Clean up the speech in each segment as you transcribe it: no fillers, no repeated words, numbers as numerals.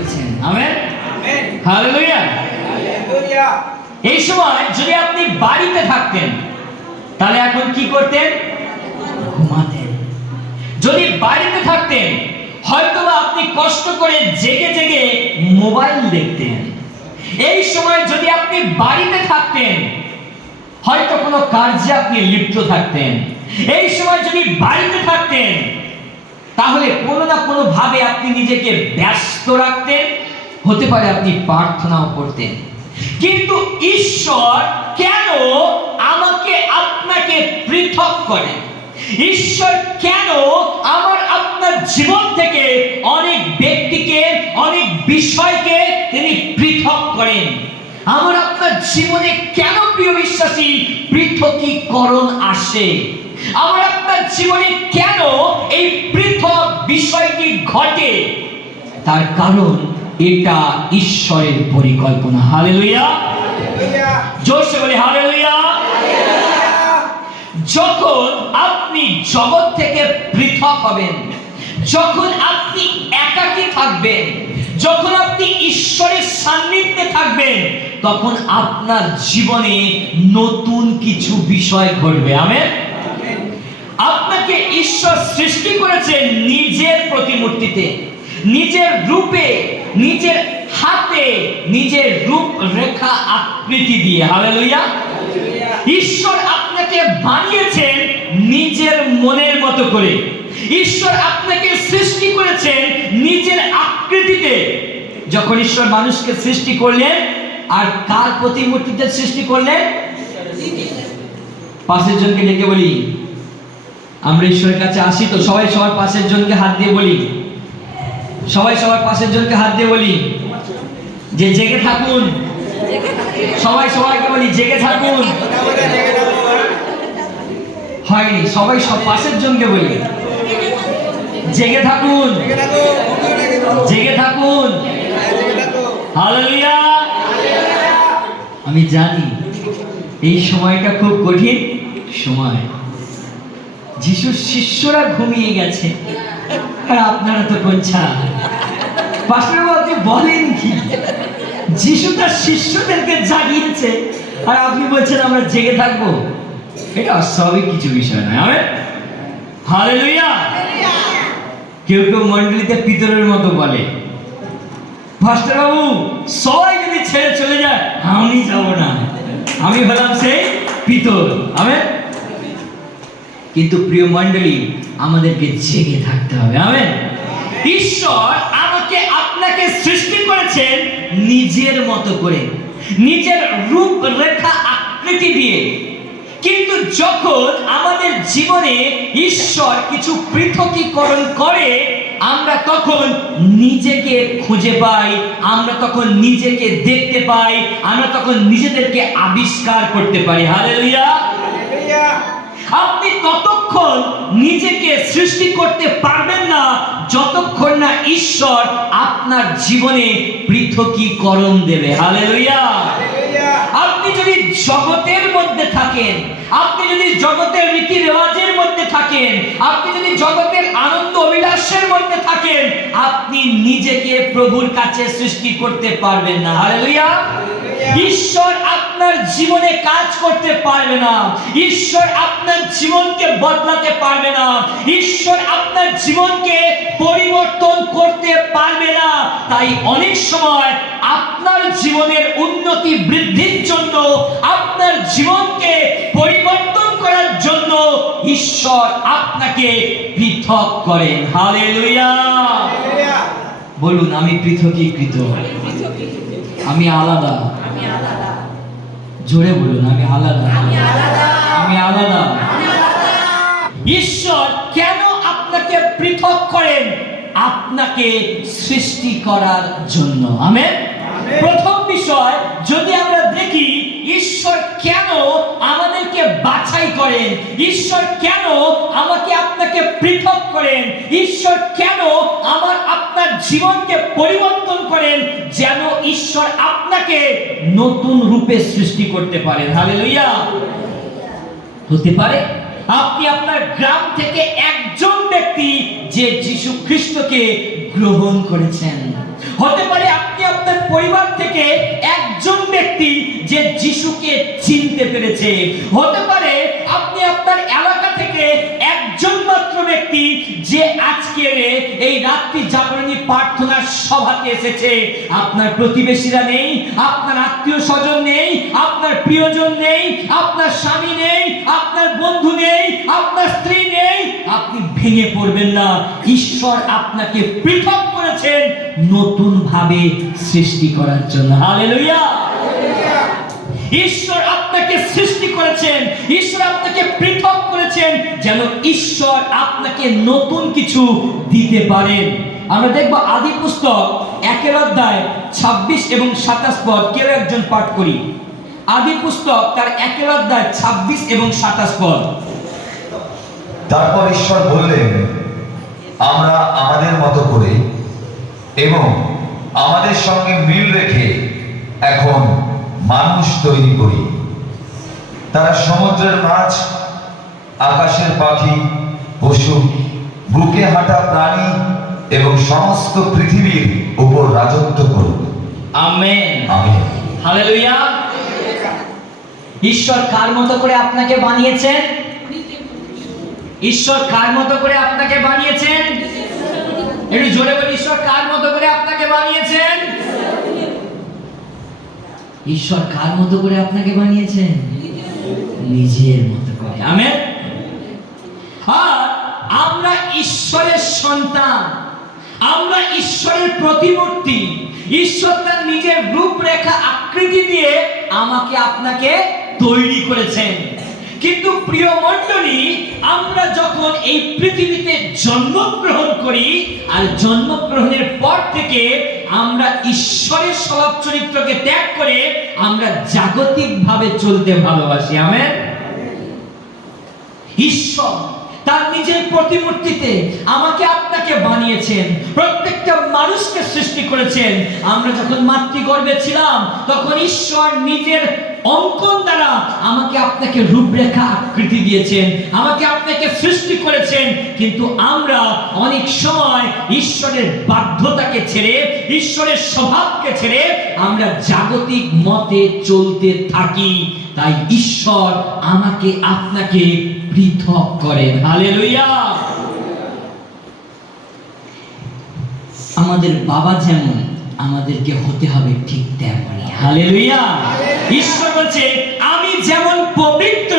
করেছেন। Amen, hallelujah. এই সময় যদি আপনি বাড়িতে থাকতেন তাহলে এখন কি করতেন? ঘুমাতেন। যদি বাড়িতে থাকতেন হয়তোবা আপনি কষ্ট করে জেগে জেগে মোবাইল দেখতেন। এই সময় যদি আপনি বাড়িতে থাকতেন হয়তো কোনো কার্যে আপনি লিপ্ত থাকতেন। এই সময় যদি বাড়িতে থাকতেন তাহলে কোনো না কোনো ভাবে আপনি নিজেকে ব্যস্ত রাখতেন, হতে পারে আপনি প্রার্থনাও করতেন। কিন্তু ঈশ্বর কেন আমাকে আপনাকে পৃথক করেন? ঈশ্বর কেন আমার আপনার জীবন থেকে অনেক ব্যক্তিকে, অনেক বিষয়কে তিনি পৃথক করেন? আমার আপনার জীবনে কেন প্রিয় বিশ্বাসী পৃথকীকরণ আসে? আমার আপনার জীবনে কেন এই পৃথক বিষয়টি ঘটে? তার কারণ এটা ঈশ্বরের পরিকল্পনা। হালেলুয়া, জোরসে বলি হালেলুয়া। যখন আপনি জগৎ থেকে পৃথক হবেন, যখন আপনি একাকী থাকবেন, যখন আপনি ঈশ্বরের সান্নিধ্যে থাকবেন, তখন আপনার জীবনে নতুন কিছু বিষয় ঘটবে। আমেন। আপনাকে ঈশ্বর সৃষ্টি করেছেন নিজের প্রতিমূর্তিতে, নিজের রূপে, নিজের হাতে, নিজের রূপ রেখা আকৃতি দিয়ে। হালেলুয়া। ঈশ্বর আপনাকে বানিয়েছেন নিজের মনের মতো করে। ঈশ্বর আপনাকে সৃষ্টি করেছেন নিজের আকৃতিতে। যখন ঈশ্বর মানুষকে সৃষ্টি করলেন, আর কার প্রতিমূর্তিতে সৃষ্টি করলেন? পাশের জনকে ডেকে বলি, আমরা ঈশ্বরের কাছে আসি তো সবাই সবার পাশের জনকে হাত দিয়ে বলি, সবাই সবার পাশের জনকে হাত দিয়ে বলি যে জেগে থাকুন। সবাই সবাইকে বলি জেগে থাকুন। হয়নি, সবাই সব পাশের জনকে বলি জেগে থাকুন, জেগে থাকুন। হালেলুয়া। আমি জানি এই সময়টা খুব কঠিন সময়। যিশুর শিষ্যরা ঘুমিয়ে গেছে আর আপনারা তো কোনছা। পাস্টর বাবু আপনি বলেন কি? যিশু তার শিষ্যদেরকে জাগিয়েছে আর আপনি বলছেন আমরা জেগে থাকবো? এটা অস্বাভাবিক কিছু বিষয় নয়। Amen, hallelujah. কেউ কেউ মণ্ডলীতে পিতরের মতো বলে, পাস্টর বাবু সবাই যদি ছেড়ে চলে যায় আমি যাব না, আমি হলাম সেই পিতর। আমেন। কিন্তু প্রিয় মণ্ডলী, আমাদেরকে জেগে থাকতে হবে। আমেন। ঈশ্বর আমাকে আপনাকে সৃষ্টি করেছেন নিজের মতো করে, নিজের রূপ রেখা আকৃতি দিয়ে। কিন্তু যখন আমাদের জীবনে ঈশ্বর কিছু পৃথকীকরণ করে, আমরা তখন নিজেকে খুঁজে পাই, আমরা তখন নিজেকে দেখতে পাই, আমরা তখন নিজেদেরকে আবিষ্কার করতে পারি। হালেলুয়া। আপনি ততক্ষণ নিজেকে সৃষ্টি করতে পারবেন না যতক্ষণ না ঈশ্বর আপনার জীবনে পৃথকীকরণ দেবে। হালেলুয়া। আপনি যদি জগতের মধ্যে থাকেন, আপনি যদি জগতের রীতি রেওয়াজের মধ্যে থাকেন, আপনি যদি জগতের আনন্দ অভিলাষের মধ্যে থাকেন, আপনি নিজেকে প্রভুর কাছে সৃষ্টি করতে পারবেন না। হালেলুয়া। ঈশ্বর আপনার জীবনে কাজ করতে পারবে না, ঈশ্বর আপনার জীবনকে বদলাতে পারবে না, ঈশ্বর আপনার জীবনকে পরিবর্তন করতে পারবে না। তাই অনেক সময় আপনার জীবনের উন্নতি বৃদ্ধির জন্য, আপনার জীবনকে পরিবর্তন করার জন্য ঈশ্বর আপনাকে পৃথক করেন। হালেলুয়া। বলুন আমি পৃথকীকৃত, আমি আলাদা। জোরে বলুন আমি আলাদা, আমি আলাদা। ঈশ্বর কেন আপনাকে পৃথক করেন? আপনাকে সৃষ্টি করার জন্য। আমেন। প্রথম বিষয় যদি আমরা দেখি, ঈশ্বর কেন আমাদেরকে বাছাই করেন, ঈশ্বর কেন আমাকে আপনাকে পৃথক করেন, ঈশ্বর কেন আমার আপনার জীবনকে পরিবর্তন করেন, যেন ঈশ্বর আপনাকে নতুন রূপে সৃষ্টি করতে পারেন। হালেলুয়া। হতে পারে আপনি আপনার গ্রাম থেকে একজন ব্যক্তি যে যীশু খ্রিস্টকে গ্রহণ করেছেন, হতে পারে যিশুকে চিনতে পেরেছে। হতে পারে আপনি আপনার এলাকা থেকে একজন মাত্র ব্যক্তি যে আজকে এই রাত্রি জাগরণী প্রার্থনার সভাতে এসেছে। আপনার প্রতিবেশীরা নেই, আপনার আত্মীয় স্বজন নেই, আপনার প্রিয়জন নেই, আপনার স্বামী নেই, আপনার বন্ধু নেই, আপনার স্ত্রী নেই। আপনি ভেঙে পড়বেন না। ঈশ্বর আপনাকে পৃথক করেছেন নতুন ভাবে সৃষ্টি করার জন্য। হালেলুয়া। ঈশ্বর আপনাকে সৃষ্টি করেছেন, ঈশ্বর আপনাকে পৃথক করেছেন যেন ঈশ্বর আপনাকে নতুন কিছু দিতে পারেন। আমরা দেখব আদি পুস্তক 1 অধ্যায় 26 এবং 27 পদ। কেউ একজন পাঠ করি। আদি পুস্তক তার 1 অধ্যায় 26 এবং 27 পদ। তারপর ঈশ্বর বললেন, আমরা আমাদের মতো করে এবং আমাদের সঙ্গে মিল রেখে এখন মানুষ তৈরি করি। তারা সমুদ্রের মাছ, আকাশের পাখি, পশু, বুকে হাঁটা প্রাণী এবং সমস্ত পৃথিবীর উপর রাজত্ব করুক। Amen, amen. হালেলুয়া। ঈশ্বর কার মতো করে আপনাকে বানিয়েছেন? ঈশ্বর কার মতো করে আপনাকে বানিয়েছেন? একটু জোরে বলি, ঈশ্বর কার মতো করে আপনাকে বানিয়েছেন? ঈশ্বর কার মতো করে আপনাকে বানিয়েছেন? নিজের মতো করে। আমেন। আর আমরা ঈশ্বরের সন্তান, আমরা ঈশ্বরের প্রতিমূর্তি। ঈশ্বর তার নিজের রূপরেখা আকৃতি দিয়ে আমাকে আপনাকে তৈরি করেছেন। কিন্তু প্রিয় মণ্ডলী, আমরা যখন এই পৃথিবীতে জন্মগ্রহণ করি আর জন্মগ্রহণের পর থেকে আমরা ঈশ্বরের স্বভাব চরিত্রকে ত্যাগ করে আমরা জাগতিকভাবে চলতে ভালোবাসি। আমেন। ঈশ্বর তার নিজের প্রতিমূর্তিতে আমাকে আপনাকে বানিয়েছেন, প্রত্যেকটা মানুষকে সৃষ্টি করেছেন। আমরা যখন মাতৃগর্ভে ছিলাম তখন ঈশ্বর নিজের অঙ্কন দ্বারা আমাকে আপনাকে রূপরেখা আকৃতি দিয়েছেন, আমাকে আপনাকে সৃষ্টি করেছেন। কিন্তু আমরা অনেক সময় ঈশ্বরের বাধ্যতাকে ছেড়ে, ঈশ্বরের স্বভাবকে ছেড়ে আমরা জাগতিক মতে চলতে থাকি। তাই ঈশ্বর আমাকে আপনাকে পৃথক করেন। হালেলুয়া। আমাদের বাবা যেমন আমাদেরকে হতে হবে ঠিক তেমনি। হালেলুয়া। ঈশ্বর বলছে, আমি যেমন পবিত্র,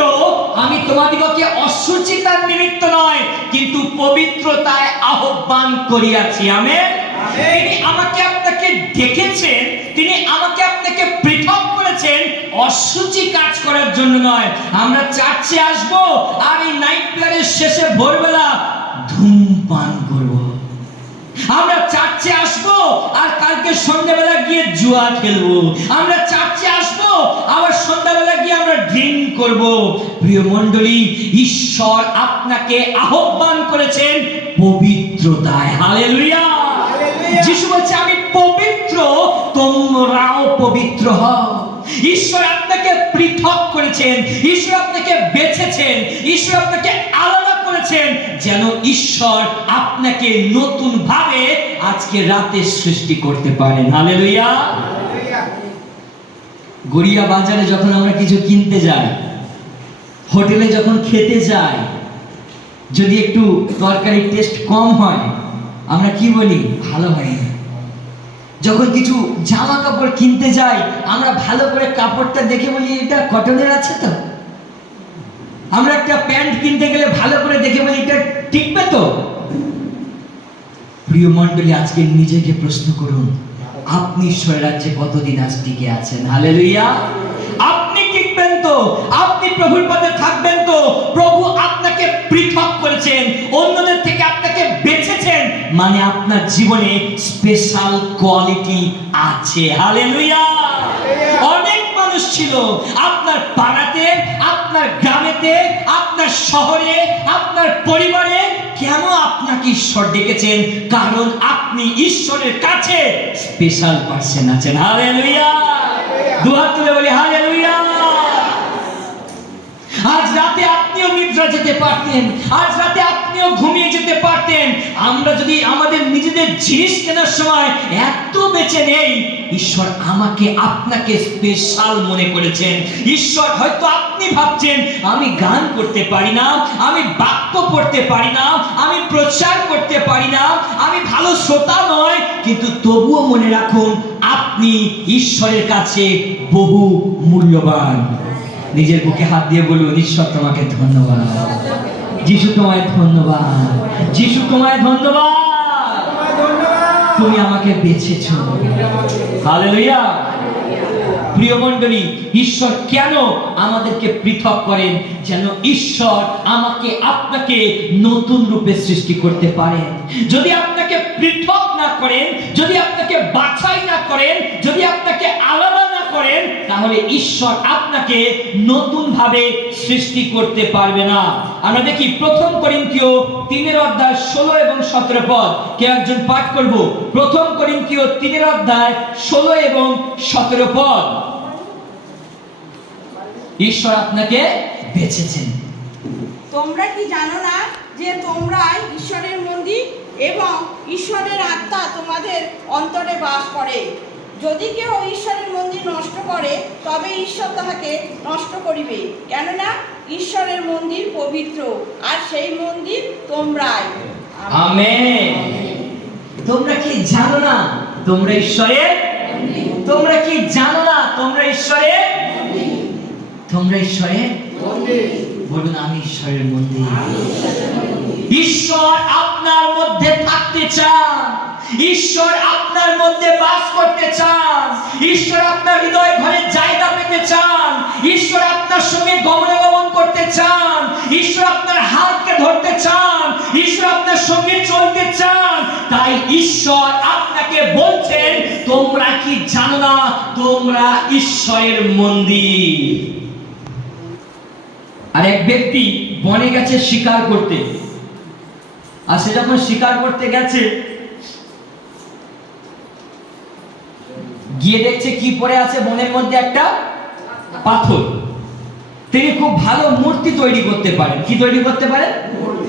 আমি তোমাদিগকে অশুচিতার নিমিত্ত নয় কিন্তু পবিত্রতায় আহ্বান করিয়াছি। আমেন। তিনি আমাকে আপনাকে ডেকেছেন, তিনি আমাকে আপনাকে পৃথক করেছেন অশুচি কাজ করার জন্য নয়। আমরা চার্চে আসবো আর এই নাইট প্লেয়ারের শেষে ভোরবেলা ধূমপান করব। আমরা চার্চে আসবো আর কালকে সন্ধ্যাবেলা গিয়ে জুয়া খেলবো। আমরা চার্চে আসবো আবার সন্ধ্যাবেলা গিয়ে আমরা ড্রিঙ্ক করব। প্রিয় মণ্ডলী, ঈশ্বর আপনাকে আহ্বান করেছেন পবিত্রতায়। হালেলুয়া। যিশু বলছে, আমি পবিত্র, তোমরাও পবিত্র হও। ঈশ্বর আপনাকে পৃথক করেছেন, ঈশ্বর আপনাকে বেছেছেন, ঈশ্বর আপনাকে আলাদা করেছেন যেন ঈশ্বর আপনাকে নতুন ভাবে আজকে রাতে সৃষ্টি করতে পারেন। হালেলুয়া। গড়িয়া বাজারে যখন আমরা কিছু কিনতে যাই, হোটেলে যখন খেতে যাই, যদি একটু তরকারির টেস্ট কম হয় আমরা কি বলি? ভালো হয় না। যখন কিছু জামা কাপড় কিনতে যাই আমরা ভালো করে কাপড়টা দেখে বলি এটা কটনের আছে তো। আমরা একটা প্যান্ট কিনতে গেলে ভালো করে দেখে বলি এটা টিকবে তো। প্রিয় মণ্ডলী, আজকে নিজেকে প্রশ্ন করুন, আপনি ঈশ্বরের রাজ্যে কতদিন আজ টিকে আছেন? হালেলুয়া। আপনি টিকবেন তো? আপনি প্রভুর পদে থাকবেন তো? প্রভু আপনাকে পৃথক করেছেন, অন্যদের থেকে আপনাকে বেছেছেন, মানে আপনার জীবনে স্পেশাল কোয়ালিটি আছে। হালেলুয়া। অনেক মানুষ ছিল আপনার পাড়াতে, আপনার গ্রামেতে, আপনার শহরে, আপনার পরিবারে। কেন আপনাকে ঈশ্বর ডেকেছেন? কারণ আপনি ঈশ্বরের কাছে স্পেশাল পারসন আছেন। হালেলুয়া। দুহাত তুলে বলি হালেলুয়া। আজ রাতে আপনিও নিদ্রা যেতে পারতেন, আজ রাতে আপনিও ঘুমিয়ে যেতে পারতেন। আমরা যদি আমাদের নিজেদের জিনিস কেনার সময় এত বেঁচে বুঝেছেন এই ঈশ্বর আমাকে আপনাকে স্পেশাল মনে করেছেন। ঈশ্বর হয়তো আপনি ভাবছেন আমি গান করতে পারি না, আমি বাক্য পড়তে পারি না, আমি প্রচার করতে পারি না, আমি ভালো শ্রোতা নয়, কিন্তু তবুও মনে রাখুন আপনি ঈশ্বরের কাছে বহু মূল্যবান। নিজের বুকে হাত দিয়ে বলুন, ঈশ্বর তোমাকে ধন্যবাদ, যিশু তোমায় ধন্যবাদ, যিশু তোমায় ধন্যবাদ, তুমি আমাকে বেছেছো। হালেলুয়া। প্রিয় মণ্ডলী, ঈশ্বর কেন আমাদেরকে পৃথক করেন? যেন ঈশ্বর আমাকে আপনাকে নতুন রূপে সৃষ্টি করতে পারেন। যদি আপনাকে পৃথক না করেন, যদি আপনাকে বাছাই না করেন, যদি আপনাকে আলাদা না করেন, তাহলে ঈশ্বর আপনাকে নতুন ভাবে সৃষ্টি করতে পারবে না। আমরা দেখি 1 করিন্থীয় 3:16 এবং 17 পদ। কে একজন পাঠ করব? 1 করিন্থীয় 3:16 এবং 17 পদ। ঈশ্বর আপনাকে বেছেছেন। তোমরা কি জানো না যে তোমরাই ঈশ্বরের মন্দির এবং ঈশ্বরের আত্মা তোমাদের অন্তরে বাস করে? যদি কেউ ঈশ্বরের মন্দির নষ্ট করে, তবে ঈশ্বর তাহাকে নষ্ট করিবে, কেননা ঈশ্বরের মন্দির পবিত্র, আর সেই মন্দির তোমরাই। আমেন। তোমরা কি জানো না তোমরা ঈশ্বরের? তোমরা কি জানো না তোমরা ঈশ্বরের? তোমরা ঈশ্বরের? বলুন, আমি ঈশ্বরের মন্দির। ঈশ্বর আপনার মধ্যে থাকতে চান, ঈশ্বর আপনার মধ্যে বাস করতে চান, ঈশ্বর আপনার হৃদয় ঘরে জায়গা পেতে চান, ঈশ্বর আপনার সঙ্গে গমনাগমন করতে চান, ঈশ্বর আপনার হাতকে ধরতে চান, ঈশ্বর আপনার সঙ্গে চলতে চান। তাই ঈশ্বর আপনাকে বলছেন, তোমরা কি জানো না তোমরা ঈশ্বরের মন্দির। আর এক ব্যক্তি বনে গেছে শিকার করতে, আর সে যখন শিকার করতে গেছে, গিয়ে দেখছে কি পড়ে আছে বনের মধ্যে? একটা পাথর। তিনি খুব ভালো মূর্তি তৈরি করতে পারেন। কি তৈরি করতে পারেন?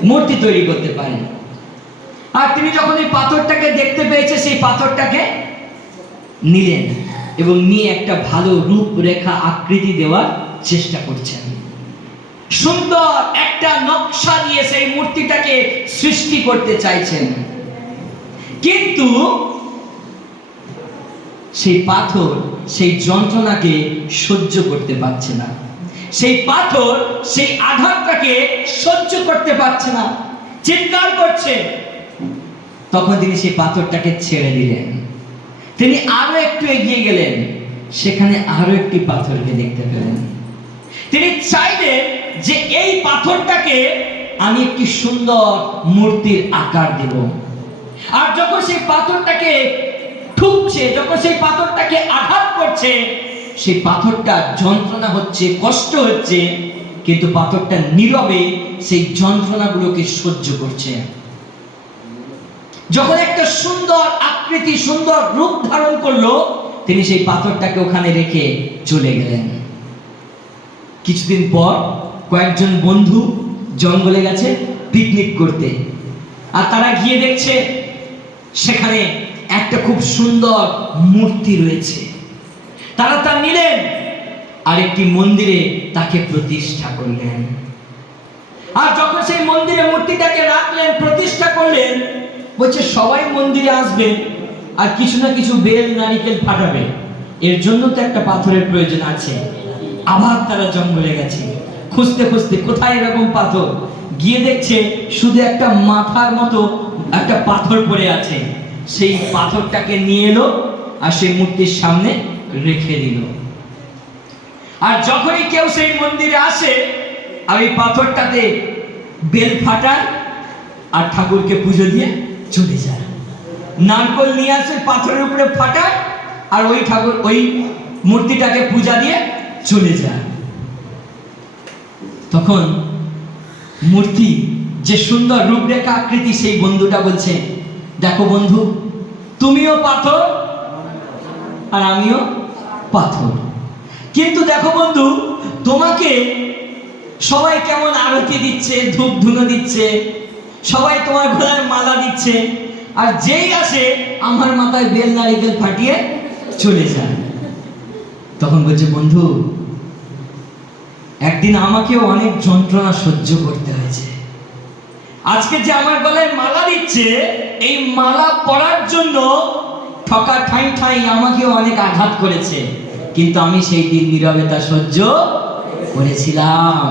মূর্তি তৈরি করতে পারেন। আর তিনি যখন এই পাথরটাকে দেখতে পেয়েছে, সেই পাথরটাকে নিলেন এবং নিয়ে একটা ভালো রূপরেখা আকৃতি দেওয়ার চেষ্টা করছেন। সুন্দর একটা নকশা দিয়ে সেই মূর্তিটাকে সৃষ্টি করতে চাইছেন, কিন্তু সেই পাথর সেই যন্ত্রণাকে সহ্য করতে পারছে না, সেই পাথর সেই আঘাতটাকে সহ্য করতে পারছে না, চিৎকার করছে। তখন তিনি সেই পাথরটাকে ছেড়ে দিলেন। তিনি আরো একটু এগিয়ে গেলেন, সেখানে আরো একটি পাথরকে দেখতে পেলেন। তিনি চাইলেন যে এই পাথরটাকে আমি একটি সুন্দর মূর্তির আকার দেব। আর যখন সেই পাথরটাকে ঠুকছে, যখন সেই পাথরটাকে আঘাত করছে, সেই পাথরটা যন্ত্রণা হচ্ছে, কষ্ট হচ্ছে, কিন্তু পাথরটা নীরবে সেই যন্ত্রণাগুলোকে সহ্য করছে। যখন একটা সুন্দর আকৃতি, সুন্দর রূপ ধারণ করলো, তিনি সেই পাথরটাকে ওখানে রেখে চলে গেলেন। কিছুদিন পর কয়েকজন বন্ধু জঙ্গলে গেছে পিকনিক করতে, আর তারা গিয়ে দেখছে সেখানে একটা খুব সুন্দর মূর্তি রয়েছে। তারা তা নিলেন আর একটি মন্দিরে তাকে প্রতিষ্ঠা করলেন। আর যখন সেই মন্দিরে মূর্তিটাকে রাখলেন, প্রতিষ্ঠা করলেন, বলছে সবাই মন্দিরে আসবে আর কিছু না কিছু বেল নারিকেল ফাটাবে, এর জন্য তো একটা পাথরের প্রয়োজন আছে। আবার তারা জঙ্গলে গেছে, খুঁজতে খুঁজতে কোথায় এরকম পাথর, গিয়ে দেখছে শুধু একটা মাথার মতো একটা পাথর পড়ে আছে। সেই পাথরটাকে নিয়ে এলো আর সেই মূর্তির সামনে রেখে দিল। আর যখনই কেউ সেই মন্দিরে আসে আর এই পাথরটাতে বেল ফাটায় আর ঠাকুরকে পুজো দিয়ে চলে যায়। নারকল নিয়ে আসে, পাথরের উপরে ফাটায় আর ওই ঠাকুর ওই মূর্তিটাকে পূজা দিয়ে চলে যায়। তখন মূর্তি যে সুন্দর রূপরেখা আকৃতি, সেই বন্ধুটা বলছে, দেখো বন্ধু, তুমিও পাথর আর আমিও পাথর, কিন্তু দেখো বন্ধু, তোমাকে সবাই কেমন আরতি দিচ্ছে, ধূপ ধুনো দিচ্ছে, সবাই তোমার গলায় মালা দিচ্ছে, আর যেই আসে আমার মাথায় বেল নারিকেল ফাটিয়ে চলে যায়। তখন বলছে, বন্ধু, একদিন আমাকেও অনেক যন্ত্রণা সহ্য করতে হয়েছে। আজকে যে আমার গলায় মালা দিচ্ছে, এই মালা পরার জন্য ঠকা ঠাই ঠাই আমাকেও অনেক আঘাত করেছে, কিন্তু আমি সেই দিন নীরবে তা সহ্য করেছিলাম।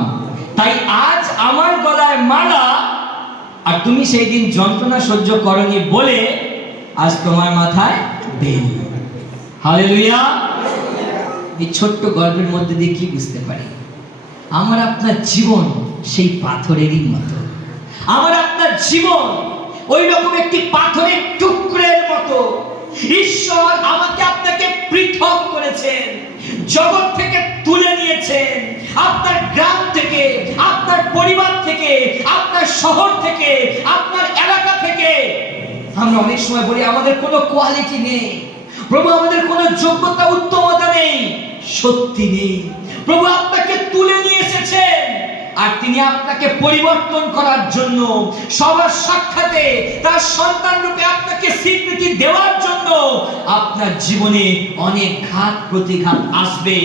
তাই আজ আমার গলায় মালা, আর তুমি সেই দিন যন্ত্রণা সহ্য করনি বলে আজ তোমার মাথায় বেল। হালেলুয়া। এই ছোট্ট গল্পের মধ্যে দিয়ে কি বুঝতে পারি? আমার আপনার জীবন সেই পাথরেরই মতো। আমার আপনার জীবন ওই রকম একটি পাথরের টুকরের মতো। ঈশ্বর আমাকে আপনাকে পৃথক করেছেন, জগৎ থেকে তুলে নিয়েছেন, আপনার গ্রাম থেকে, আপনার পরিবার থেকে, আপনার শহর থেকে, আপনার এলাকা থেকে। আমরা অনেক সময় বলি আমাদের কোনো কোয়ালিটি নেই, প্রভু আমাদের কোনো যোগ্যতা উত্তমতা নেই। সত্যি নেই। প্রভু আপনাকে তুলে নিয়ে এসেছেন, আর তিনি আপনাকে পরিবর্তন করার জন্য, সবার সাক্ষাতে তার সন্তান রূপে আপনাকে স্বীকৃতি দেওয়ার জন্য। আপনার জীবনে অনেক ঘাত প্রতিঘাত আসবে।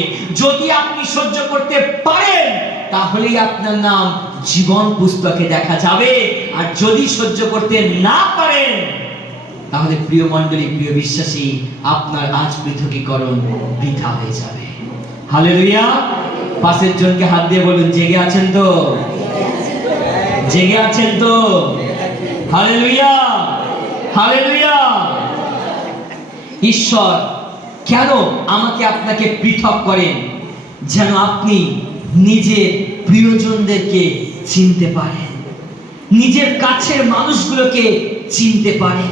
যদি আপনি সহ্য করতে পারেন, তাহলেই আপনার নাম জীবন পুস্তকে দেখা যাবে। আর যদি সহ্য করতে না পারেন, তাহলে প্রিয় মণ্ডলী, প্রিয় বিশ্বাসী, আপনার আজ পৃথকীকরণ বৃথা হয়ে যাবে। হালেলুয়া। পাশের জনকে হাত দিয়ে বলুন, জেগে আছেন তো? জেগে আছেন তো? Hallelujah, hallelujah. ঈশ্বর কেন আমাকে আপনাকে পৃথক করেন? যেন আপনি নিজের প্রিয়জনদেরকে চিনতে পারেন, নিজের কাছের মানুষগুলোকে চিনতে পারেন।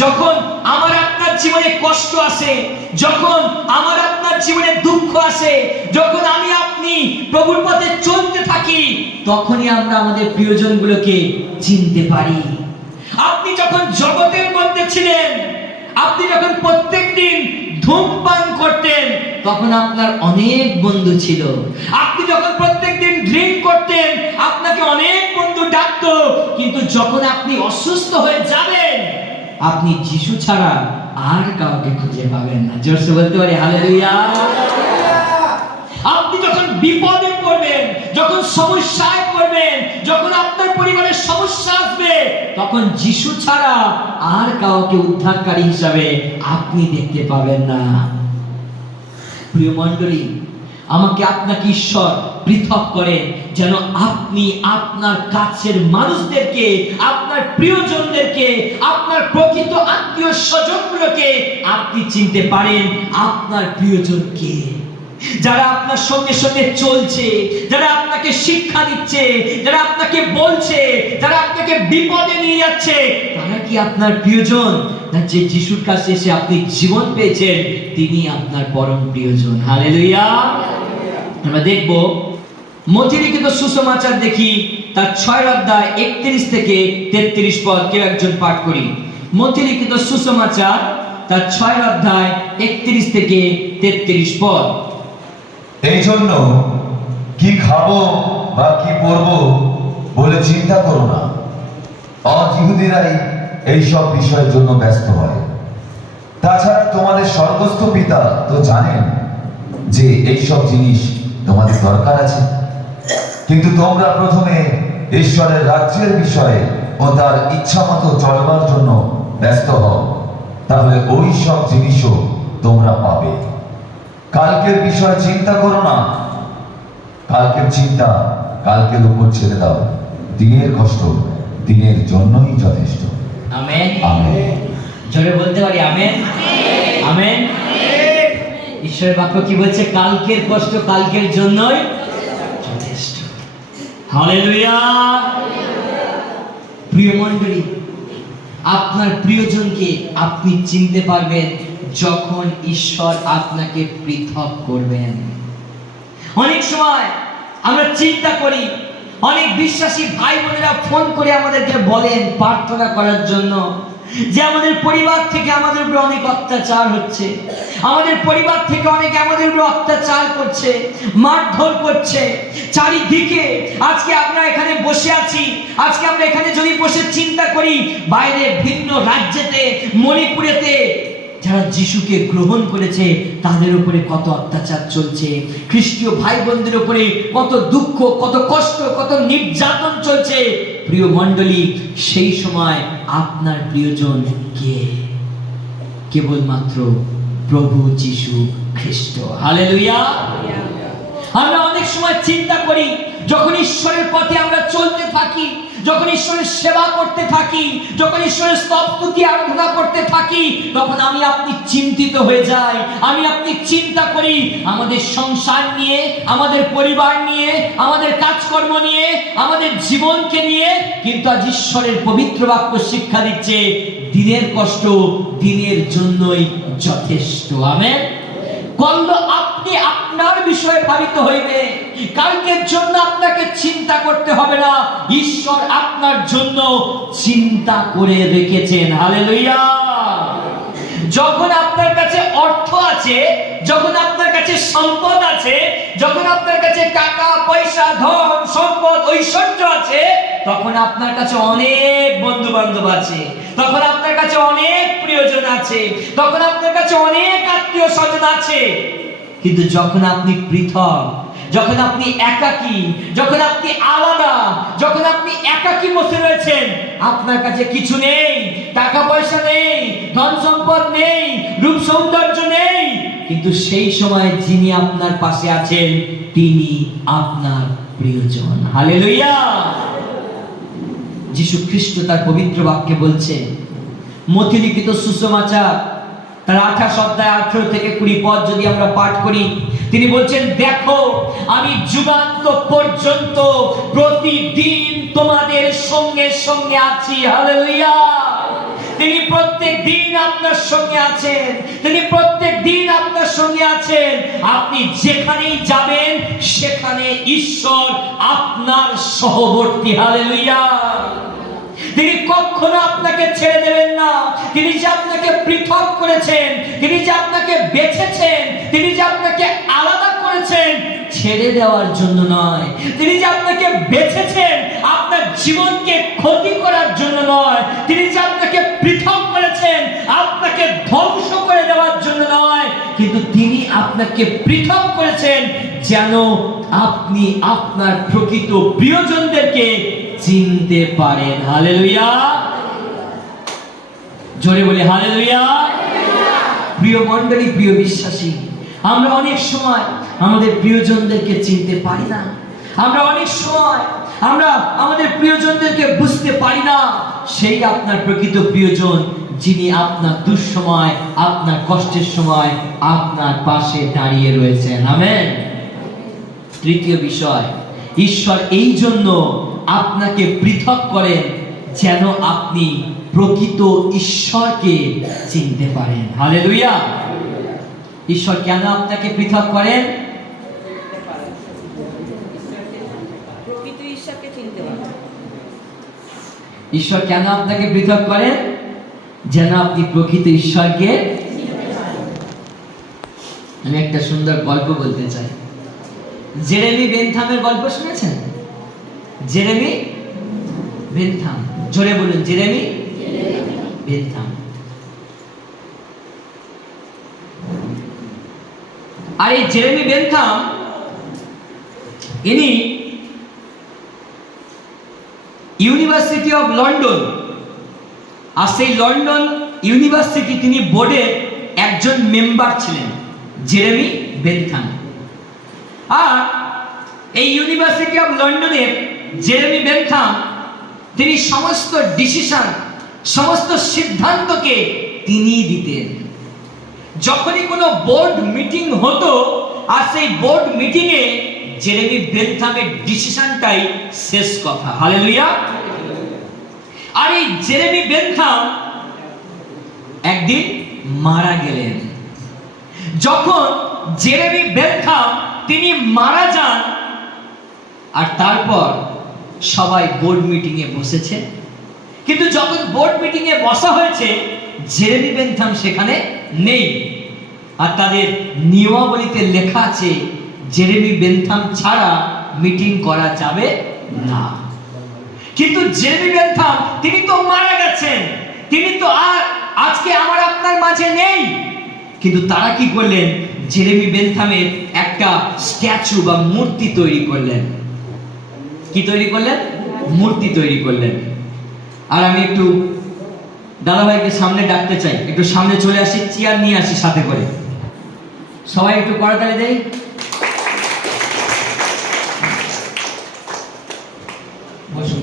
যখন আমার আপনার জীবনে কষ্ট আসে, যখন আমার আপনার জীবনে দুঃখ আসে, যখন আমি আপনি প্রভুর পথে চলতে থাকি, তখনই আমরা আমাদের প্রিয়জনগুলোকে চিনতে পারি। আপনি যখন জগতের মধ্যে ছিলেন, আপনি যখন প্রত্যেকদিন ধূমপান করতেন, তখন আপনার অনেক বন্ধু ছিল। আপনি যখন প্রত্যেকদিন ড্রিঙ্ক করতেন, আপনাকে অনেক বন্ধু ডাকতো। কিন্তু যখন আপনি অসুস্থ হয়ে যাবেন, আপনি যিশু ছাড়া আর কাউকে খুঁজে পাবেন না। জোরসে বলতে পারি হালেলুয়া। আপনি যখন বিপদে পড়বেন, যখন সমস্যায় পড়বেন, যখন আপনার পরিবারের সমস্যা আসবে, তখন যিশু ছাড়া আর কাউকে উদ্ধারকারী হিসাবে আপনি দেখতে পাবেন না। প্রিয় মণ্ডলী, আমাকে আপনাকে ঈশ্বর পৃথক করেন যেন আপনি আপনার কাছের মানুষদেরকে, আপনার প্রিয়জনদেরকে, আপনার প্রকৃত আত্মীয় স্বজনগুলোকে আপনি চিনতে পারেন। আপনার প্রিয়জনকে, যারা আপনার সঙ্গে সঙ্গে চলছে, যারা আপনাকে শিক্ষা দিচ্ছে, যারা আপনাকে বলছে, যারা আপনাকে বিপদে নিয়ে যাচ্ছে, তারা কি আপনার প্রিয়জন? না যে যিশুর কাছে এসে আপনি জীবন পেয়েছেন, তিনি আপনার পরম প্রিয়জন। হালেলুয়া। আমরা দেখব মথিলিখিত সুসমাচার, দেখি তার 6 অধ্যায় 31 থেকে 33 পদ। কেউ একজন পাঠ করি। মথিলিখিত সুসমাচার তার 6 অধ্যায় 31 থেকে 33 পদ। এই জন্য কি খাবো বা কি পরবো বলে চিন্তা করো না। অজিহুদীরাই এইসব বিষয়ের জন্য ব্যস্ত হয়। তাছাড়া তোমাদের স্বর্গস্থ পিতা তো জানেন যে এইসব জিনিস তোমাদের দরকার আছে। কিন্তু তোমরা প্রথমে ঈশ্বরের রাজ্যের বিষয়ে ও তার ইচ্ছা মতো চলবার জন্য ব্যস্ত হও, তাহলে ওই সব জিনিসও তোমরা পাবে। কালকের বিষয়ে চিন্তা করো না, কালকের চিন্তা কালকের উপর ছেড়ে দাও। দিনের কষ্ট দিনের জন্যই যথেষ্ট। আমেন। আমেন। জোরে বলতে পারি আমেন। আমেন। ঈশ্বরের বাক্য কি বলছে? কালকের কষ্ট কালকের জন্যই যথেষ্ট। হালেলুয়া। প্রিয় মণ্ডলী, আপনার প্রিয়জনকে আপনি চিনতে পারবেন যখন ঈশ্বর আপনাকে পৃথক করবেন। অনেক সময় আমরা চিন্তা করি, অনেক বিশ্বাসী ভাই বোনেরা ফোন করে আমাদেরকে বলেন প্রার্থনা করার জন্য, যে আমাদের পরিবার থেকে আমাদের উপরে অনেক অত্যাচার হচ্ছে, আমাদের পরিবার থেকে অনেকে আমাদের উপরে অত্যাচার করছে, মারধর করছে চারিদিকে। আজকে আমরা এখানে বসে আছি, আজকে আমরা এখানে যদি বসে চিন্তা করি, বাইরে ভিন্ন রাজ্যেতে, মণিপুরেতে যারা যিশুকে গ্রহণ করেছে তাদের উপরে কত অত্যাচার চলছে, খ্রিস্টীয় ভাই বোনদের উপরে কত দুঃখ, কত কষ্ট, কত নির্যাতন চলছে। প্রিয় মণ্ডলী, সেই সময় আপনার প্রিয়জন কে? কেবলমাত্র প্রভু যিশু খ্রিস্ট। হালেলুয়া। আমরা অনেক সময় চিন্তা করি, যখন ঈশ্বরের পথে আমরা চলতে থাকি, যখন ঈশ্বরের সেবা করতে থাকি, যখন ঈশ্বরের স্তবস্তুতি আরাধনা করতে থাকি, তখন আমি আপনি চিন্তিত হয়ে যাই। আমি আপনি চিন্তা করি আমাদের সংসার নিয়ে, আমাদের পরিবার নিয়ে, আমাদের কাজকর্ম নিয়ে, আমাদের জীবনকে নিয়ে। কিন্তু আজ ঈশ্বরের পবিত্র বাক্য শিক্ষা দিচ্ছে, দিনের কষ্ট দিনের জন্যই যথেষ্ট। আমেন। কল্ল আপনি আপনার বিষয়ে ভাবিত হইবে, কালকের জন্য আপনাকে চিন্তা করতে হবে না, ঈশ্বর আপনার জন্য চিন্তা করে রেখেছেন। হালেলুয়া। যখন আপনার কাছে অর্থ আছে, যখন আপনার কাছে সম্পদ আছে, যখন আপনার কাছে টাকা পয়সা, ধন সম্পদ, ঐশ্বর্য আছে, তখন আপনার কাছে অনেক বন্ধু বান্ধব আছে, তখন আপনার কাছে অনেক প্রিয়জন আছে, তখন আপনার কাছে অনেক আত্মীয় স্বজন আছে। কিন্তু যখন আপনি পৃথক, যখন আপনি একাকী, যখন আপনি আলাদা, যখন আপনি একাকী বসে রয়েছেন, আপনার কাছে কিছু নেই, টাকা পয়সা নেই, ধন সম্পদ নেই, রূপ সৌন্দর্য নেই, কিন্তু সেই সময় যিনি আপনার পাশে আছেন তিনি আপনার প্রিয়জন। হালেলুয়া। যিশু খ্রিস্ট তার পবিত্র বাক্যে বলছেন, মথি লিখিত সুসমাচার তার 28 অধ্যায় 18 থেকে 20 পদ যদি আমরা পাঠ করি, তিনি বলছেন, দেখো আমি যুগান্ত পর্যন্ত প্রতিদিন তোমাদের সঙ্গে সঙ্গে আছি। হালেলুয়া। তিনি প্রত্যেক দিন আপনার সঙ্গে আছেন, তিনি প্রত্যেক দিন আপনার সঙ্গে আছেন। আপনি যেখানেই যাবেন সেখানে ঈশ্বর আপনার সহবর্তী। হালেলুয়া। তিনি কখনো আপনাকে ছেড়ে দেবেন না। তিনি যে আপনাকে পৃথক করেছেন, তিনি যে আপনাকে বেছেছেন, তিনি যে আপনাকে আলাদা করেছেন ছেড়ে দেওয়ার জন্য নয়, তিনি যে আপনাকে বেছেছেন আপনার জীবনকে ক্ষতি করার জন্য নয়, তিনি যে আপনাকে পৃথক করেছেন আপনাকে ধ্বংস করে দেওয়ার জন্য নয়, কিন্তু তিনি আপনাকে পৃথক করেছেন যেন আপনি আপনার প্রকৃত প্রিয়জনদেরকে চিনতে পারেন। হালেলুয়া। জোরে বলি হালেলুয়া। প্রিয় মণ্ডলী, প্রিয় বিশ্বাসী, আমরা অনেক সময় আমাদের প্রিয়জনদেরকে চিনতে পারি না, আমরা অনেক সময় আমরা আমাদের প্রিয়জনদেরকে বুঝতে পারি না। সেই আপনার প্রকৃত প্রিয়জন যিনি আপনার দুঃসময়, আপনার কষ্টের সময় আপনার পাশে দাঁড়িয়ে রয়েছেন। আমেন। তৃতীয় বিষয়, ঈশ্বর এই জন্য আপনাকে পৃথক করেন যেন আপনি প্রকৃত ঈশ্বরকে চিনতে পারেন। হালেলুয়া। ঈশ্বর কেন আপনাকে পৃথক করেন? প্রকৃত ঈশ্বরকে চিনতে পারেন। ঈশ্বর কেন আপনাকে পৃথক করেন? যেন আপনি প্রকৃত ঈশ্বরকে। আমি একটা সুন্দর গল্প বলতে চাই। জেরেমি বেনথামের গল্প শুনেছেন? জেরেমি বেনথাম, জোরে বলুন, জেরেমি বেনথাম। আর এই জেরেমি বেনথাম ইনি ইউনিভার্সিটি অফ লন্ডন, আর সেই লন্ডন ইউনিভার্সিটি তিনি বোর্ডের একজন মেম্বার ছিলেন, জেরেমি বেনথাম। আর এই ইউনিভার্সিটি অফ লন্ডনের জেরেমি বেনথাম তিনি সমস্ত ডিসিশন, সমস্ত সিদ্ধান্তকে তিনিই দিতেন। যখনই কোনো বোর্ড মিটিং হতো আর সেই বোর্ড মিটিংয়ে জেরেমি বেনথামের ডিসিশনটাই শেষ কথা। হালেলুয়া। আর এই জেরেমি বেনথাম একদিন মারা গেলেন। যখন জেরেমি বেনথাম তিনি মারা যান, আর তারপর সবাই বোর্ড মিটিংয়ে বসেছে, কিন্তু যখন বোর্ড মিটিং এ বসা হয়েছে, জেরেমি বেনথাম সেখানে নেই। আর তাদের নিয়মাবলীতে লেখা আছে জেরেমি বেনথাম ছাড়া মিটিং করা যাবে না। কিন্তু জেরেমি বেনথাম তিনি তো মারা গেছেন, তিনি তো আর আজকে আমার আপনার মাঝে নেই। কিন্তু তারা কি করলেন? জেরেমি বেনথামের একটা স্ট্যাচু বা মূর্তি তৈরি করলেন। কি তৈরি করলেন? মূর্তি তৈরি করলেন। আর আমি একটু দাদাভাইকে সামনে ডাকতে চাই, একটু সামনে চলে আসি, চেয়ার নিয়ে আসি সাথে করে। সবাই একটু করতালি দেই। বসুন।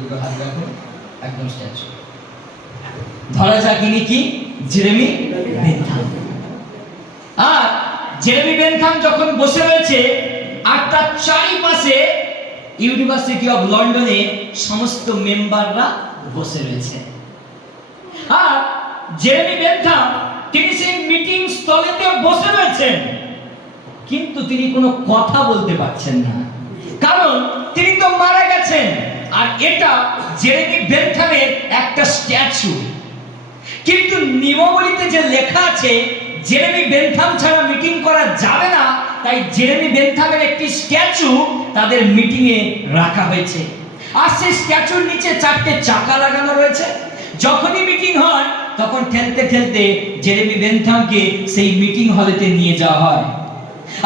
দুটো হাত রাখুন, একদম স্ট্যাচু। ধরা যাক ইনি কি? Jeremy Bentham. আর জেরেমি বেনথাম যখন বসে রয়েছে, আর তার চারিপাশে ইউনিভার্সিটি অফ লন্ডনে সমস্ত মেম্বাররা বসে রয়েছে। আর জেরেমি বেনথাম তিনি সেই মিটিং স্থলেতে বসে রয়েছেন, কিন্তু তিনি কোনো কথা বলতে পারছেন না, কারণ তিনি তো মারা গেছেন। আর এটা জেরেমি বেনথামের একটা স্ট্যাচু। কিন্তু নিয়মাবলীতে যে লেখা আছে জেরেমি বেনথাম ছাড়া মিটিং করা যাবে না, তাই জেরেমি বেনথামের একটি স্ট্যাচু তাদের মিটিং এ রাখা হয়েছে। আর সেই স্ট্যাচুর নিচে 4টে চাকা লাগানো রয়েছে। যখনই মিটিং হয় তখন ঠেলতে ঠেলতে জেরেমি বেনথামকে সেই মিটিং হলেতে নিয়ে যাওয়া হয়।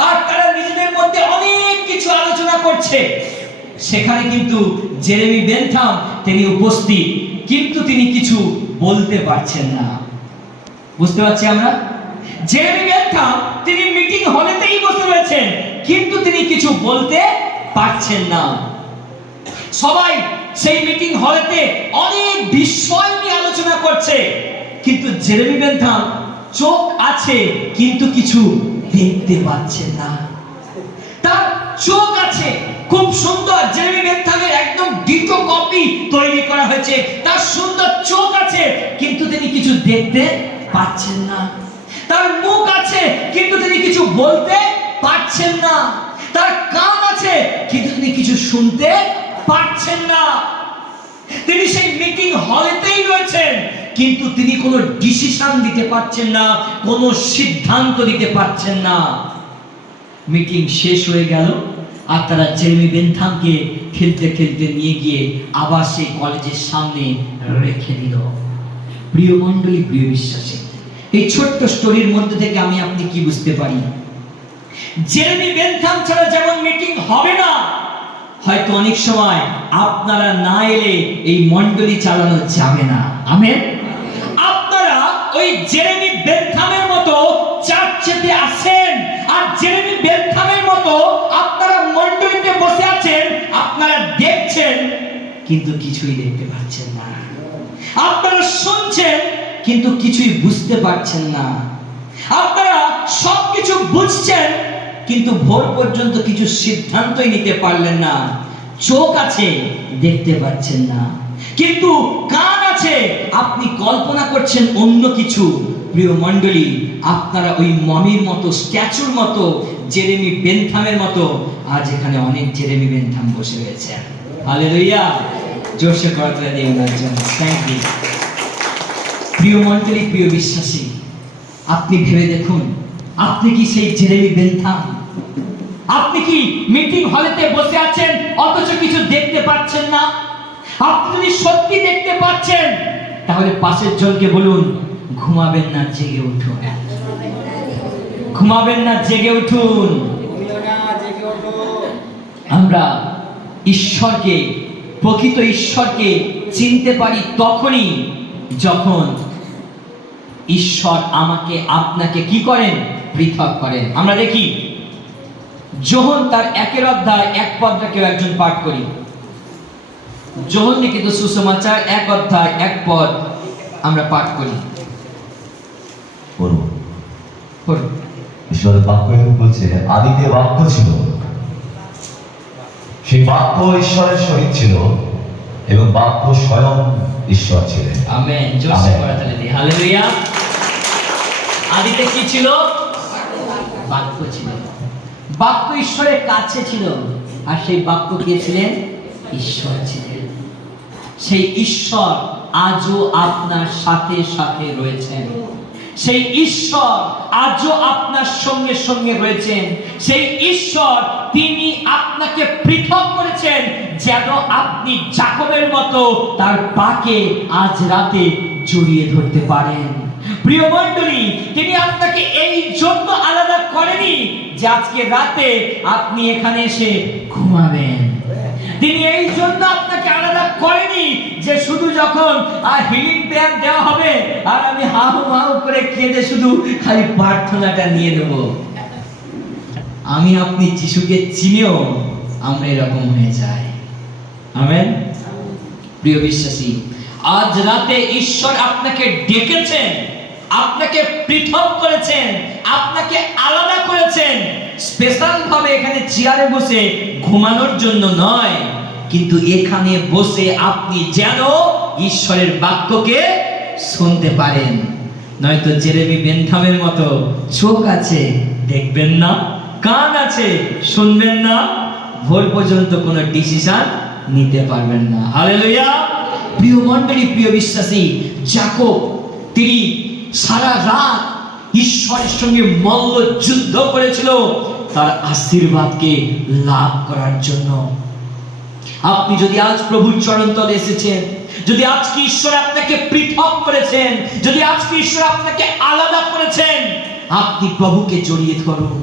আর তারা নিজেদের মধ্যে অনেক কিছু আলোচনা করছে। সেখানে কিন্তু জেরেমি বেনথাম তিনি উপস্থিত, কিন্তু তিনি কিছু বলতে পারছেন না। বুঝতে পারছি আমরা? জেরেমি বেনথাম তিনি মিটিং হলেতেই বসে রয়েছেন, কিন্তু তিনি কিছু বলতে পারছেন না। সবাই সেই মিটিং হলেতে অনেক বিষয় নিয়ে আলোচনা করছে, কিন্তু জেরেমি বেনথাম চোখ আছে কিন্তু কিছু দেখতে পাচ্ছেন না। তার চোখ আছে খুব সুন্দর, জেরেমি বেনথামের একদম ডিটো কপি তৈরি করা হয়েছে। তার সুন্দর চোখ আছে, কিন্তু তিনি কিছু দেখতে পাচ্ছেন না। তার মুখ আছে, কিন্তু তিনি কিছু বলতে পারছেন না। তার কান আছে, কিন্তু তিনি কিছু শুনতে পারছেন না। তিনি সেই মিটিং হলেতেই রয়েছেন, কিন্তু তিনি কোনো ডিসিশন দিতে পারছেন না, কোনো সিদ্ধান্ত দিতে পারছেন না। মিটিং শেষ হয়ে গেল, আর তারা জেরেমি বেনথামকে খেলতে খেলতে নিয়ে গিয়ে আবার সেই কলেজের সামনে রেখে দিল। প্রিয় মণ্ডলী, প্রিয় বিশ্বাসী, এই ছোট্ট স্টোরির মধ্যে থেকে আমি আপনি কি বুঝতে পারি? জেরেমি বেনথাম ছাড়া যেমন মিটিং হবে না, হয়তো অনেক সময় আপনারা না এলে এই মণ্ডলী চালানো যাবে না। আমেন। আপনারা ওই জেরেমি বেনথামের মতো চার্চেতে আসেন, আর জেরেমি বেনথামের মতো আপনারা মণ্ডলীতে বসে আছেন, আপনারা দেখছেন কিন্তু কিছুই দেখতে পাচ্ছেন না। আপনারা শুনছেন কিন্তু কিছুই বুঝতে পারছেন না। আপনারা সবকিছু বুঝছেন, কিন্তু ভোর পর্যন্ত কিছু সিদ্ধান্তই নিতে পারলেন না। চোখ আছে, দেখতে পাচ্ছেন না, কিন্তু কান আছে, আপনি কল্পনা করছেন অন্য কিছু। প্রিয় মণ্ডলী, আপনারা ওই মমির মতো, স্ট্যাচুর মতো, জেরেমি বেনথামের মতো আজ এখানে অনেক জেরেমি বেনথাম বসে রয়েছেন। হালেলুয়া! জোরসে করতালি দিন ওনার জন্য। Thank you. প্রিয় মণ্ডলী, প্রিয় বিশ্বাসী, আপনি ভেবে দেখুন, আপনি কি সেই জেরেমি বেনথাম? আপনি কি মিটিং হলেতে বসে আছেন অথচ কিছু দেখতে পাচ্ছেন না? আপনি যদি সত্যি দেখতে পাচ্ছেন, তাহলে পাশের জনকে বলুন, ঘুমাবেন না, জেগে উঠুন। ঘুমাবেন না, জেগে উঠুন। আমরা ঈশ্বরকে, প্রকৃত ঈশ্বরকে চিনতে পারি তখনই যখন ঈশ্বর আমাকে আপনাকে কি করেন? পৃথক করেন। আমরা দেখি যোহন তার 1 অধ্যায় 1 পদটা কেউ একজন পাঠ করি। যোহন লিখিত সুসমাচার 1 অধ্যায় 1 পদ আমরা পাঠ করি। ঈশ্বরের বাক্য এরকম বলছে, আদিতে বাক্য ছিল, সেই বাক্য ঈশ্বরের সহিত ছিল, এবং বাক্য স্বয়ং ঈশ্বর ছিলেন। আমেন। জোরসে করতালি দিই। হালেলুয়া! আদিতে কি ছিল? বাক্য ছিল। বাক্য ঈশ্বরের কাছে ছিল, আর সেই বাক্য কে ছিলেন? ঈশ্বর ছিলেন। সেই ঈশ্বর আজও আপনার সাথে সাথে রয়েছেন। সেই ঈশ্বর আজও আপনার সঙ্গে সঙ্গে রয়েছেন। সেই ঈশ্বর, তিনি আপনাকে পৃথক করেছেন যেন আপনি যাকবের মতো তার পাকে আজ রাতে জড়িয়ে ধরতে পারেন। প্রিয় মণ্ডলী, তিনি আপনাকে এই জন্য আলাদা করেনি যে আজকে রাতে আপনি এখানে এসে ঘুমাবেন। তিনি এই জন্য আপনাকে আলাদা করেনি যে শুধু যখন হিলিং প্রেয়ার দেওয়া হবে আর আমি হাউ হাউ করে কেঁদে শুধু খালি প্রার্থনাটা নিয়ে নেব। আমি আপনি যিশুকে চিনেও আমরা এরকম হয়ে যাই। আমেন। প্রিয় বিশ্বাসী, আজ রাতে ঈশ্বর আপনাকে ডেকেছেন, আপনাকে পৃথক করেছেন, আপনাকে আলাদা করেছেন স্পেশাল ভাবে এখানে চেয়ারে বসে ঘুমানোর জন্য নয়, কিন্তু এখানে বসে আপনি যেন ঈশ্বরের বাক্যকে শুনতে পারেন। নয়তো জেরেমি বেনথামের মতো চোখ আছে দেখবেন না, কান আছে শুনবেন না, ভোর পর্যন্ত কোনো ডিসিশন নিতে পারবেন না। হালেলুয়া। প্রিয় মণ্ডলী, প্রিয় বিশ্বাসী, যাকব তিনি সারা রাত ঈশ্বরের সঙ্গে মল্ল যুদ্ধ করেছিল তার আশীর্বাদকে লাভ করার জন্য। আপনি যদি আজ প্রভুর চরণ তলে এসেছেন, যদি আজকে ঈশ্বর আপনাকে পৃথক করেছেন, যদি আজকে ঈশ্বর আপনাকে আলাদা করেছেন, আপনি প্রভুকে জড়িয়ে ধরুন।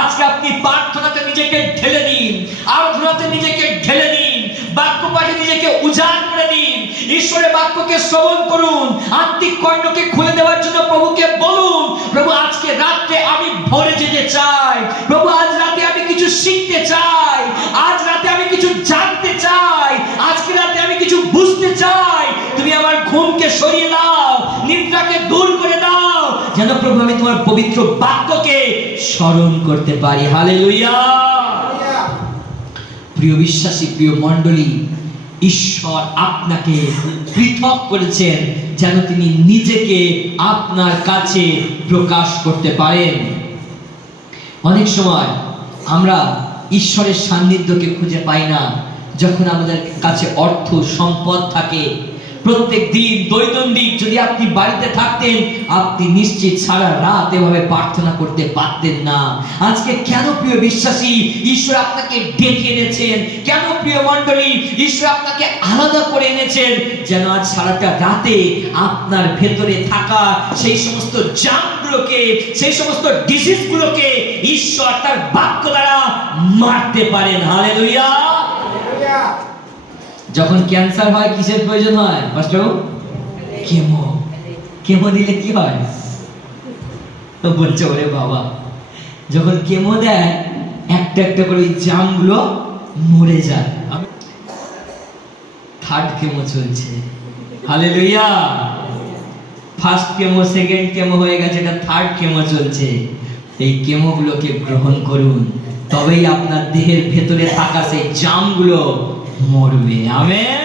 আজকে আপনি প্রার্থনাতে নিজেকে ঢেলে দিন, আরাধনাতে নিজেকে ঢেলে দিন, বাক্য পাঠে নিজেকে উজাড় করে দিন, ঈশ্বরের বাক্যকে শ্রবণ করুন, আত্মিক কর্ণকে খুলে দেওয়ার জন্য প্রভুকে বলুন, প্রভু আজকে রাতে আমি ভরে যেতে চাই, প্রভু আজ রাতে আমি কিছু শিখতে চাই, আজ রাতে আমি কিছু জানতে চাই, আজকে রাতে আমি কিছু বুঝতে চাই। তুমি আমার ঘুমকে সরিয়ে দাও, নিদ্রাকে দূর করে দাও, যেন প্রভু আমি তোমার পবিত্র বাক্যকে স্মরণ করতে পারি। হালেলুয়া। প্রিয় বিশ্বাসী, প্রিয় মণ্ডলী, ঈশ্বর আপনাকে পৃথক করেছেন যেন তিনি নিজেকে আপনার কাছে প্রকাশ করতে পারেন। অনেক সময় আমরা ঈশ্বরের সান্নিধ্যকে খুঁজে পাই না যখন আমাদের কাছে অর্থ সম্পদ থাকে। প্রত্যেক দিন দৈনন্দিন যদি আপনি বাড়িতে থাকতেন, আপনি নিশ্চিত সারা রাত এভাবে প্রার্থনা করতে পারতেন না। আজকে কেন প্রিয় বিশ্বাসী ঈশ্বর আপনাকে ডেকে এনেছেন? কেন প্রিয় মণ্ডলী ঈশ্বর আপনাকে আলাদা করে এনেছেন? যেন আজ সারাটা রাতে আপনার ভেতরে থাকা সেই সমস্ত জামগুলোকে, সেই সমস্ত ডিজিজগুলোকে ঈশ্বর তার বাক্য দ্বারা মারতে পারেন। হালেলুয়া। যখন ক্যান্সার হয় কিসের প্রয়োজন হয়? কেমো। কেমো দিলে কি হয়? তো বলছে ওরে বাবা, যখন কেমো দেয় একটা একটা করে ওই জামগুলো মরে যায়। থার্ড কেমো চলছে। Hallelujah. First chemo, second chemo হয়ে গেছে, এটা থার্ড কেমো চলছে। এই কেমোগুলোকে গ্রহণ করুন, তবেই আপনার দেহের ভেতরে থাকা সেই জামগুলো মরবে। আমেন।